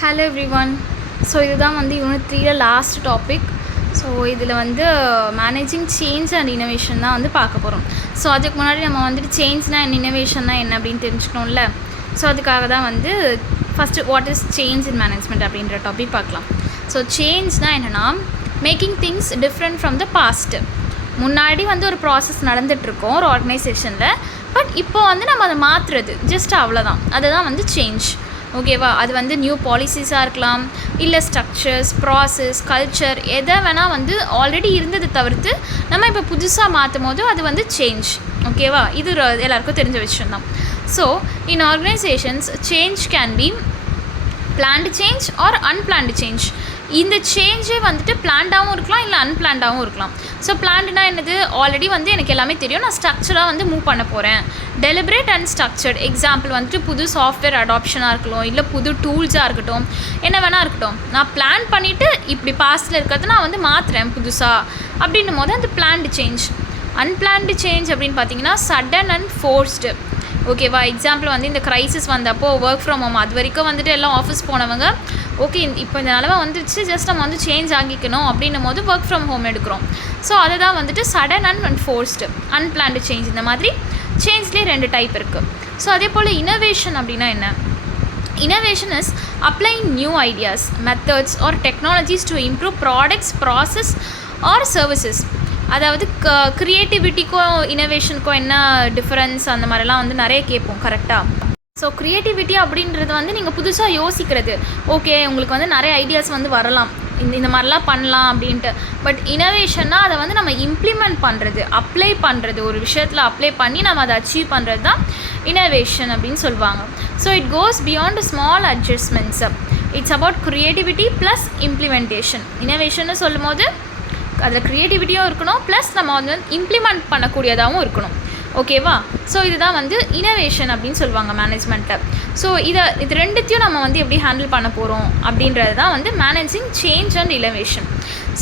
Hello everyone. So இதுதான் வந்து unit 3ல last topic. So இதில் வந்து மேனேஜிங் சேஞ்ச் அண்ட் இனோவேஷன் தான் வந்து பார்க்க போகிறோம். ஸோ அதுக்கு முன்னாடி நம்ம வந்துட்டு சேஞ்ச்னா அண்ட் இனோவேஷன்னா என்ன அப்படின்னு தெரிஞ்சுக்கணும்ல. ஸோ அதுக்காக தான் வந்து first what is change in management அப்படின்ற டாபிக் பார்க்கலாம். ஸோ சேஞ்ச்னால் என்னென்னா making things different from the past. முன்னாடி வந்து ஒரு ப்ராசஸ் நடந்துகிட்ருக்கோம் ஒரு ஆர்கனைசேஷனில், பட் இப்போ வந்து நம்ம அதை மாற்றுறது ஜஸ்ட் அவ்வளோதான். அதுதான் வந்து சேஞ்ச். ஓகேவா? அது வந்து நியூ பாலிசிஸாக இருக்கலாம், இல்லை ஸ்ட்ரக்சர்ஸ், ப்ராசஸ், கல்ச்சர், எதை வேணால் வந்து ஆல்ரெடி இருந்ததை தவிர்த்து நம்ம இப்போ புதுசாக மாற்றும் போது அது வந்து சேஞ்ச். ஓகேவா? இது எல்லாருக்கும் தெரிஞ்ச விஷயம்தான். So in organisations change can be planned change or unplanned change. இந்த சேஞ்சே வந்துட்டு பிளான்டாகவும் இருக்கலாம், இல்லை அன்பிளான்டாகவும் இருக்கலாம். ஸோ பிளான்டுனா என்னது? ஆல்ரெடி வந்து எனக்கு எல்லாமே தெரியும், நான் ஸ்ட்ரக்சராக வந்து மூவ் பண்ண போகிறேன். டெலிபரேட் அண்ட் ஸ்ட்ரக்சர்ட் எக்ஸாம்பிள் வந்துட்டு புது சாஃப்ட்வேர் அடாப்ஷனாக இருக்கட்டும், இல்லை புது டூல்ஸாக இருக்கட்டும், என்ன வேணால் இருக்கட்டும். நான் பிளான் பண்ணிவிட்டு இப்படி பாஸ்டில் இருக்கிறத நான் வந்து மாற்றுறேன் புதுசாக அப்படின்னும் போது அது பிளான்டு சேஞ்ச். அன்பிளான்டு சேஞ்ச் அப்படின்னு பார்த்தீங்கன்னா சடன் அண்ட் ஃபோர்ஸ்டு. ஓகேவா? எக்ஸாம்பிள் வந்து இந்த க்ரைசிஸ் வந்தப்போ ஒர்க் ஃப்ரம் ஹோம், அது வரைக்கும் வந்துட்டு எல்லாம் ஆஃபீஸ் போனவங்க ஓகே இப்போ இந்த நிலவை வந்துடுச்சு, ஜஸ்ட் நம்ம வந்து சேஞ்ச் ஆகிக்கணும் அப்படின்னும் போது ஒர்க் ஃப்ரம் ஹோம் எடுக்கிறோம். ஸோ அதை தான் வந்துட்டு sudden and forced, unplanned change. இந்த மாதிரி சேஞ்ச்லேயே 2 டைப் இருக்குது. ஸோ அதே போல் இனோவேஷன் அப்படின்னா என்ன? Innovation is applying new ideas, methods or technologies to improve products, process or services. அதாவது க்ரியேட்டிவிட்டிக்கும் இனோவேஷனுக்கும் என்ன டிஃப்ரென்ஸ் அந்த மாதிரிலாம் வந்து நிறைய கேட்போம். கரெக்டாக? ஸோ க்ரியேட்டிவிட்டி அப்படின்றது வந்து நீங்கள் புதுசாக யோசிக்கிறது. ஓகே, உங்களுக்கு வந்து நிறைய ஐடியாஸ் வந்து வரலாம், இந்த மாதிரிலாம் பண்ணலாம் அப்படின்ட்டு. பட் இனோவேஷன்னா அதை வந்து நம்ம இம்ப்ளிமெண்ட் பண்ணுறது, அப்ளை பண்ணுறது, ஒரு விஷயத்தில் அப்ளை பண்ணி நம்ம அதை அச்சீவ் பண்ணுறது தான் இனோவேஷன் அப்படின்னு சொல்லுவாங்க. So it goes beyond small adjustments. It's about creativity plus implementation. இனோவேஷன்னு சொல்லும் போது அதில் க்ரியேட்டிவிட்டியும் இருக்கணும், ப்ளஸ் நம்ம வந்து இம்ப்ளிமெண்ட் பண்ணக்கூடியதாகவும் இருக்கணும். ஓகேவா? ஸோ இதுதான் வந்து இனோவேஷன் அப்படின்னு சொல்லுவாங்க மேனேஜ்மெண்ட்டில். ஸோ இது ரெண்டுத்தையும் நம்ம வந்து எப்படி ஹேண்டில் பண்ண போகிறோம் அப்படின்றது தான் வந்து managing change and innovation.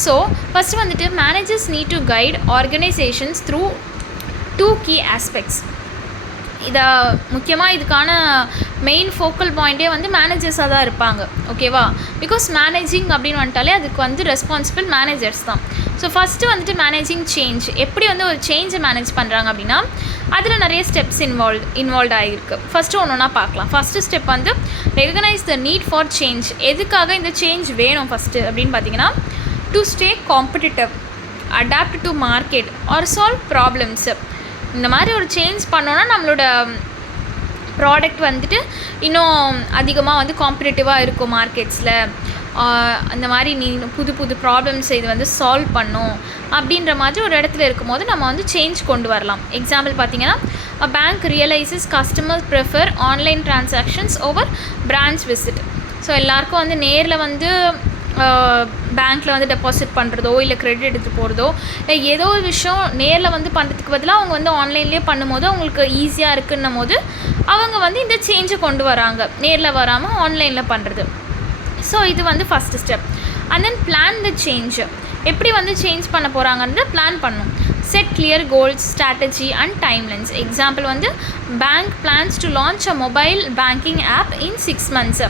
So first வந்துட்டு managers need to guide organisations through 2 key aspects. இதை முக்கியமாக இதுக்கான மெயின் ஃபோக்கல் பாயிண்ட்டே வந்து மேனேஜர்ஸாக தான் இருப்பாங்க. ஓகேவா? பிகாஸ் மேனேஜிங் அப்படின்னு வந்துட்டாலே அதுக்கு வந்து ரெஸ்பான்சிபிள் மேனேஜர்ஸ் தான். ஸோ ஃபஸ்ட்டு வந்துட்டு மேனேஜிங் சேஞ்ச் எப்படி வந்து ஒரு சேஞ்சை மேனேஜ் பண்ணுறாங்க அப்படின்னா அதில் நிறைய ஸ்டெப்ஸ் இன்வால்வ் ஆகிருக்கு. ஃபஸ்ட்டு ஒன்றா பார்க்கலாம். ஃபஸ்ட்டு ஸ்டெப் வந்து recognise the need for change. எதுக்காக இந்த சேஞ்ச் வேணும் ஃபஸ்ட்டு அப்படின்னு பார்த்தீங்கன்னா to stay competitive, adapt to market or solve problems. இந்த மாதிரி ஒரு சேஞ்ச் பண்ணோன்னா நம்மளோட ப்ராடக்ட் வந்துட்டு இன்னும் அதிகமாக வந்து காம்படிட்டிவாக இருக்கும் மார்க்கெட்ஸில். அந்த மாதிரி நீ புது புது ப்ராப்ளம்ஸ் இது வந்து சால்வ் பண்ணும் அப்படின்ற மாதிரி ஒரு இடத்துல இருக்கும்போது நம்ம வந்து சேஞ்ச் கொண்டு வரலாம். எக்ஸாம்பிள் பார்த்தீங்கன்னா bank realises customer prefer online transactions over branch visit. So எல்லாருக்கும் வந்து நேரில் வந்து பேங்க்கில் வந்து டெபாசிட் பண்ணுறதோ இல்லை கிரெடிட் எடுத்துகிட்டு போகிறதோ இல்லை ஏதோ ஒரு விஷயம் நேரில் வந்து பண்ணுறதுக்கு பதிலாக அவங்க வந்து ஆன்லைன்லேயே பண்ணும்போது அவங்களுக்கு ஈஸியாக இருக்குன்னும் போது அவங்க வந்து இந்த சேஞ்சை கொண்டு வராங்க, நேரில் வராமல் ஆன்லைனில் பண்ணுறது. ஸோ இது வந்து first step. And then plan the change. எப்படி வந்து சேஞ்ச் பண்ண போகிறாங்கன்றத பிளான் பண்ணணும். Set clear goals, strategy and timelines. Example வந்து bank plans to launch a mobile banking app in 6 months.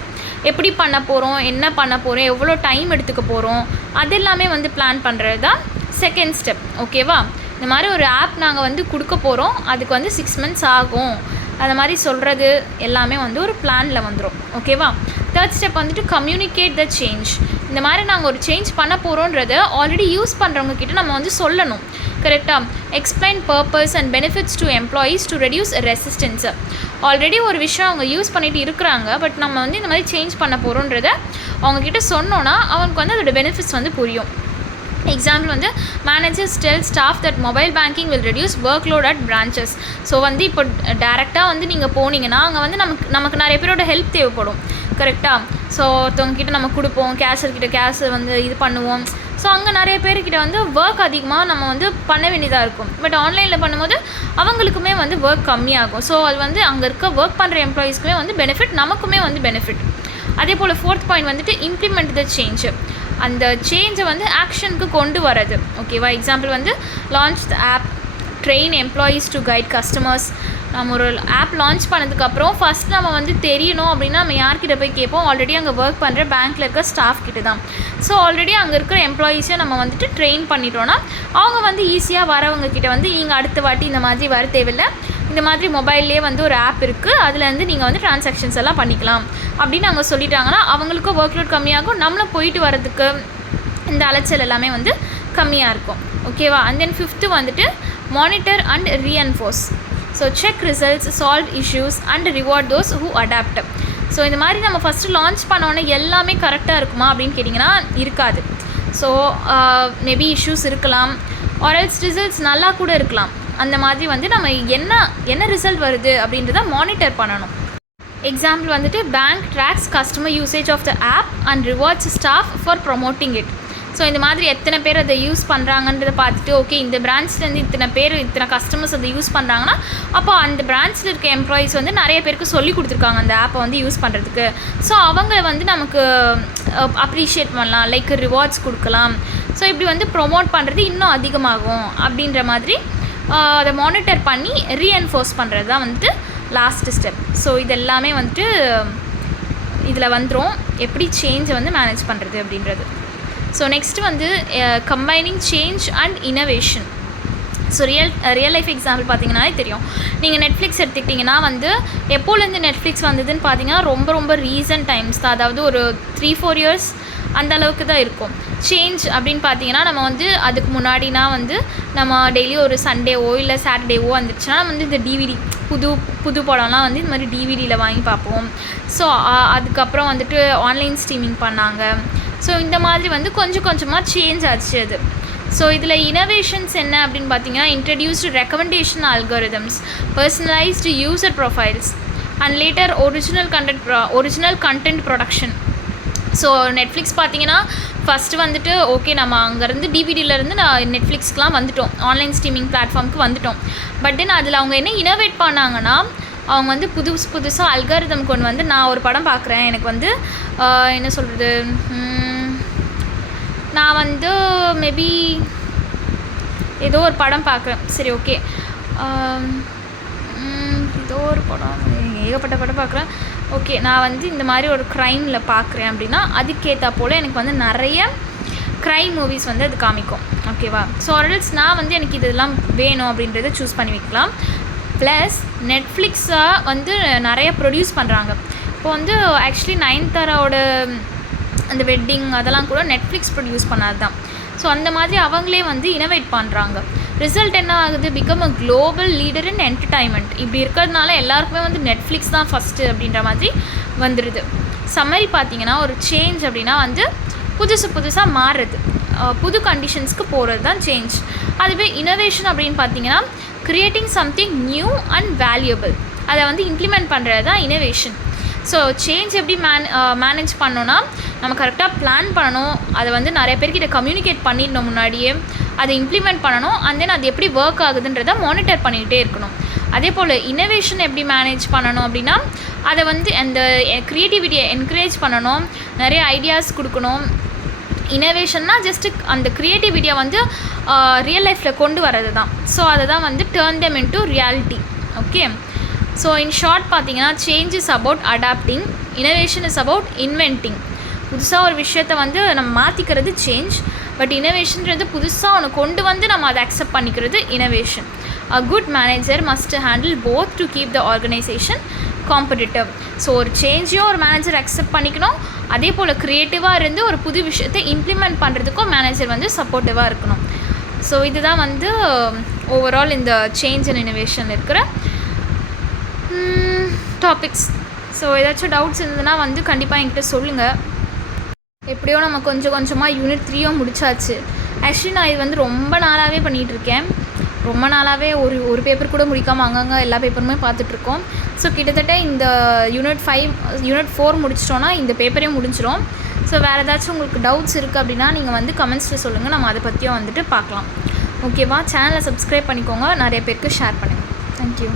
எப்படி பண்ண போகிறோம், என்ன பண்ண போகிறோம், எவ்வளோ டைம் எடுத்துக்க போகிறோம், அது எல்லாமே வந்து பிளான் பண்ணுறது தான் செகண்ட் ஸ்டெப். ஓகேவா? இந்த மாதிரி ஒரு ஆப் நாங்கள் வந்து கொடுக்க போகிறோம், அதுக்கு வந்து 6 months ஆகும், அந்த மாதிரி சொல்கிறது எல்லாமே வந்து ஒரு பிளானில் வந்துடும். ஓகேவா? தேர்ட் ஸ்டெப் வந்துட்டு கம்யூனிகேட் த சேஞ்ச். இந்த மாதிரி நாங்கள் ஒரு சேஞ்ச் பண்ண போகிறோன்றதை ஆல்ரெடி யூஸ் பண்ணுறவங்க கிட்ட நம்ம வந்து சொல்லணும். கரெக்டாக? Explain purpose and benefits to employees to reduce resistance. Already ஒரு விஷயம் அவங்க யூஸ் பண்ணிகிட்டு இருக்கிறாங்க, பட் நம்ம வந்து இந்த மாதிரி சேஞ்ச் பண்ண போகிறோன்றதை அவங்கக்கிட்ட சொன்னோன்னா அவங்களுக்கு வந்து அதோட பெனிஃபிட்ஸ் வந்து புரியும். எக்ஸாம்பிள் வந்து managers tell staff that mobile banking will reduce work load at branches. So வந்து இப்போ டேரெக்டாக வந்து நீங்கள் போனீங்கன்னா அங்கே வந்து நமக்கு நிறைய பேரோட ஹெல்ப் தேவைப்படும். கரெக்டாக? ஸோ ஒருத்தவங்கக்கிட்ட நம்ம கொடுப்போம், கேஷர்கிட்ட கேஷ் வந்து இது பண்ணுவோம். ஸோ அங்கே நிறைய பேர்கிட்ட வந்து ஒர்க் அதிகமாக நம்ம வந்து பண்ண வேண்டியதாக இருக்கும். பட் ஆன்லைனில் பண்ணும்போது அவங்களுக்குமே வந்து ஒர்க் கம்மியாகும். ஸோ அது வந்து அங்கே இருக்க ஒர்க் பண்ணுற எம்ப்ளாயீஸ்க்குமே வந்து பெனிஃபிட், நமக்குமே வந்து பெனிஃபிட். அதே போல் 4th பாயிண்ட் வந்துட்டு இம்ப்ளிமெண்ட் த சேஞ்சு. அந்த சேஞ்சை வந்து ஆக்ஷனுக்கு கொண்டு வரது. ஓகேவா? எக்ஸாம்பிள் வந்து launch the app train employees to guide customers. நம்ம ஒரு ஆப் லான்ச் பண்ணதுக்கப்புறம் ஃபஸ்ட் நம்ம வந்து தெரியணும் அப்படின்னா நம்ம யார்கிட்ட போய் கேட்போம்? ஆல்ரெடி அங்கே ஒர்க் பண்ணுற பேங்க்கில் இருக்க ஸ்டாஃப் கிட்ட தான். ஸோ ஆல்ரெடி அங்கே இருக்கிற எம்ப்ளாயீஸை நம்ம வந்துட்டு ட்ரெயின் பண்ணிட்டோன்னா அவங்க வந்து ஈஸியாக வரவங்க கிட்ட வந்து நீங்கள் அடுத்த வாட்டி இந்த மாதிரி வர தேவையில்லை, இந்த மாதிரி மொபைல்லே வந்து ஒரு ஆப் இருக்குது, அதுலேருந்து நீங்கள் வந்து ட்ரான்சாக்ஷன்ஸ் எல்லாம் பண்ணிக்கலாம் அப்படின்னு அவங்க சொல்லிட்டாங்கன்னா அவங்களுக்கும் ஒர்க் லோட் கம்மியாகும், நம்மளும் போயிட்டு வரதுக்கு இந்த அலைச்சல் எல்லாமே வந்து கம்மியாக இருக்கும். ஓகேவா? அண்ட் தென் 5th வந்துட்டு monitor and reinforce. So check results, solve issues and reward those who adapt. So இந்த மாதிரி நம்ம ஃபஸ்ட்டு லான்ச் பண்ணோன்னே எல்லாமே கரெக்டாக இருக்குமா அப்படின்னு கேட்டிங்கன்னா இருக்காது. ஸோ மேபி இஷ்யூஸ் இருக்கலாம், ஆர்எல்ஸ் ரிசல்ட்ஸ் நல்லா கூட இருக்கலாம். அந்த மாதிரி வந்து நம்ம என்ன ரிசல்ட் வருது அப்படின்றத மானிட்டர் பண்ணணும். எக்ஸாம்பிள் வந்துட்டு bank tracks customer usage of the app and rewards staff for promoting it. So இந்த மாதிரி எத்தனை பேர் அதை யூஸ் பண்ணுறாங்கன்றதை பார்த்துட்டு ஓகே இந்த பிரான்ச்லேருந்து இத்தனை கஸ்டமர்ஸ் அதை யூஸ் பண்ணுறாங்கன்னா அப்போ அந்த பிரான்ச்சில் இருக்க எம்ப்ளாயீஸ் வந்து நிறைய பேருக்கு சொல்லி கொடுத்துருக்காங்க அந்த ஆப்பை வந்து யூஸ் பண்ணுறதுக்கு. ஸோ அவங்க வந்து நமக்கு அப்ரிஷியேட் பண்ணலாம், லைக் ரிவார்ட்ஸ் கொடுக்கலாம். ஸோ இப்படி வந்து ப்ரொமோட் பண்ணுறது இன்னும் அதிகமாகும் அப்படின்ற மாதிரி அதை மானிட்டர் பண்ணி ரீஎன்ஃபோர்ஸ் பண்ணுறது தான் வந்துட்டு லாஸ்ட் ஸ்டெப். ஸோ இதெல்லாமே வந்துட்டு இதில் வந்துடும் எப்படி சேஞ்சை வந்து மேனேஜ் பண்ணுறது அப்படின்றது. ஸோ நெக்ஸ்ட்டு வந்து combining change and innovation. So real life example பார்த்தீங்கன்னாலே தெரியும். நீங்கள் நெட்ஃப்ளிக்ஸ் எடுத்துக்கிட்டிங்கன்னா வந்து எப்போலேருந்து நெட்ஃப்ளிக்ஸ் வந்ததுன்னு பார்த்தீங்கன்னா ரொம்ப ரீசன்ட் டைம்ஸ் தான், அதாவது ஒரு 3-4 இயர்ஸ் அந்த அளவுக்கு தான் இருக்கும். சேஞ்ச் அப்படின்னு பார்த்தீங்கன்னா நம்ம வந்து அதுக்கு முன்னாடினா வந்து நம்ம டெய்லி ஒரு சண்டேவோ இல்லை சாட்டர்டேவோ வந்துச்சுன்னா நம்ம வந்து இந்த டிவிடி புது படம்லாம் வந்து இந்த மாதிரி டிவிடியில் வாங்கி பார்ப்போம். ஸோ அதுக்கப்புறம் வந்துட்டு ஆன்லைன் ஸ்ட்ரீமிங் பண்ணாங்க. ஸோ இந்த மாதிரி வந்து கொஞ்சமாக சேஞ்ச் ஆச்சு அது. ஸோ இதில் இனோவேஷன்ஸ் என்ன அப்படின்னு பார்த்தீங்கன்னா introduced recommendation algorithms, personalised user profiles and later original content production. So Netflix பார்த்தீங்கன்னா ஃபஸ்ட்டு வந்துட்டு ஓகே நம்ம அங்கேருந்து டிவிடியிலேருந்து நெட்ஃப்ளிக்ஸ்க்கெலாம் வந்துட்டோம், ஆன்லைன் ஸ்ட்ரீமிங் பிளாட்ஃபார்முக்கு வந்துட்டோம். பட் தென் அதில் அவங்க என்ன இனோவேட் பண்ணாங்கன்னா அவங்க வந்து புதுசாக அல்காரிதம் கொண்டு வந்து நான் ஒரு படம் பார்க்குறேன், எனக்கு வந்து என்ன சொல்கிறது, நான் வந்து மேபி ஏதோ ஒரு படம் பார்க்குறேன், சரி ஓகே ஏதோ ஒரு படம் ஏகப்பட்ட படம் பார்க்குறேன், ஓகே நான் வந்து இந்த மாதிரி ஒரு க்ரைமில் பார்க்குறேன் அப்படின்னா அதுக்கேற்றா போல் எனக்கு வந்து நிறைய க்ரைம் மூவிஸ் வந்து அது காமிக்கும். ஓகேவா? ஸோ ஆர்எல்ஸ் நான் வந்து எனக்கு இதெல்லாம் வேணும் அப்படின்றத சூஸ் பண்ணி வைக்கலாம். ப்ளஸ் நெட்ஃப்ளிக்ஸாக வந்து நிறைய ப்ரொடியூஸ் பண்ணுறாங்க. இப்போ வந்து ஆக்சுவலி நயன்தாராவோட அந்த வெட்டிங் அதெல்லாம் கூட நெட்ஃப்ளிக்ஸ் ப்ரொடியூஸ் பண்ணது தான். ஸோ அந்த மாதிரி அவங்களே வந்து இனோவேட் பண்ணுறாங்க. ரிசல்ட் என்ன ஆகுது? Become a global leader in entertainment. இப்படி இருக்கிறதுனால எல்லாருக்குமே வந்து நெட்ஃப்ளிக்ஸ் தான் ஃபஸ்ட்டு அப்படின்ற மாதிரி வந்துடுது. சம்மரி பார்த்தீங்கன்னா ஒரு சேஞ்ச் அப்படின்னா வந்து புதுசாக மாறுறது, புது கண்டிஷன்ஸ்க்கு போகிறது தான் சேஞ்ச். அதுவே இனோவேஷன் அப்படின்னு பார்த்தீங்கன்னா creating something new and valuable, அதை வந்து இம்ப்ளிமெண்ட் பண்ணுறது தான் இனோவேஷன். ஸோ சேஞ்ச் எப்படி மேனேஜ் பண்ணோன்னா நம்ம கரெக்டாக பிளான் பண்ணணும், அதை வந்து நிறைய பேர்கிட்ட கம்யூனிகேட் பண்ணிடணும் முன்னாடியே, அதை இம்ப்ளிமெண்ட் பண்ணணும், அண்ட் தென் அது எப்படி ஒர்க் ஆகுதுன்றதை மானிட்டர் பண்ணிக்கிட்டே இருக்கணும். அதே போல் இனோவேஷன் எப்படி மேனேஜ் பண்ணணும் அப்படின்னா அதை வந்து அந்த க்ரியேட்டிவிட்டியை என்கரேஜ் பண்ணணும், நிறைய ஐடியாஸ் கொடுக்கணும். இனோவேஷன்னா ஜஸ்ட்டு அந்த க்ரியேட்டிவிட்டியை வந்து ரியல் லைஃப்பில் கொண்டு வரது தான். ஸோ அதை தான் வந்து turn them into reality. Okay, so in short பார்த்தீங்கன்னா change is about adapting, innovation is about inventing. புதுசாக ஒரு விஷயத்தை வந்து நம்ம மாற்றிக்கிறது சேஞ்ச், பட் இனோவேஷன்றது புதுசாக ஒன்று கொண்டு வந்து நம்ம அதை அக்செப்ட் பண்ணிக்கிறது innovation. A good manager must handle both to keep the organisation competitive. So ஒரு சேஞ்சையும் ஒரு மேனேஜர் அக்செப்ட் பண்ணிக்கணும், அதே போல் க்ரியேட்டிவாக இருந்து ஒரு புது விஷயத்தை இம்ப்ளிமெண்ட் பண்ணுறதுக்கும் மேனேஜர் வந்து சப்போர்ட்டிவாக இருக்கணும். ஸோ இதுதான் வந்து ஓவரால் இந்த சேஞ்ச் அண்ட் இனோவேஷன் இருக்கிற டாபிக்ஸ். ஸோ ஏதாச்சும் டவுட்ஸ் இருந்ததுன்னா வந்து கண்டிப்பாக என்கிட்ட சொல்லுங்கள். எப்படியோ நம்ம கொஞ்சமாக யூனிட் 3 முடிச்சாச்சு. ஆக்சுவலி நான் இது வந்து ரொம்ப நாளாகவே பண்ணிகிட்ருக்கேன், ரொம்ப நாளாகவே ஒரு பேப்பர் கூட முடிக்காமல் அங்கங்கே எல்லா பேப்பருமே பார்த்துட்ருக்கோம். ஸோ கிட்டத்தட்ட இந்த யூனிட் 4 முடிச்சிட்டோன்னா இந்த பேப்பரே முடிஞ்சிடும். ஸோ வேறு ஏதாச்சும் உங்களுக்கு டவுட்ஸ் இருக்குது அப்படின்னா நீங்கள் வந்து கமெண்ட்ஸில் சொல்லுங்கள், நம்ம அதை பற்றியும் வந்துட்டு பார்க்கலாம். ஓகேவா? சேனலை சப்ஸ்கிரைப் பண்ணிக்கோங்க, நிறைய பேருக்கு ஷேர் பண்ணுங்கள். தேங்க்யூ.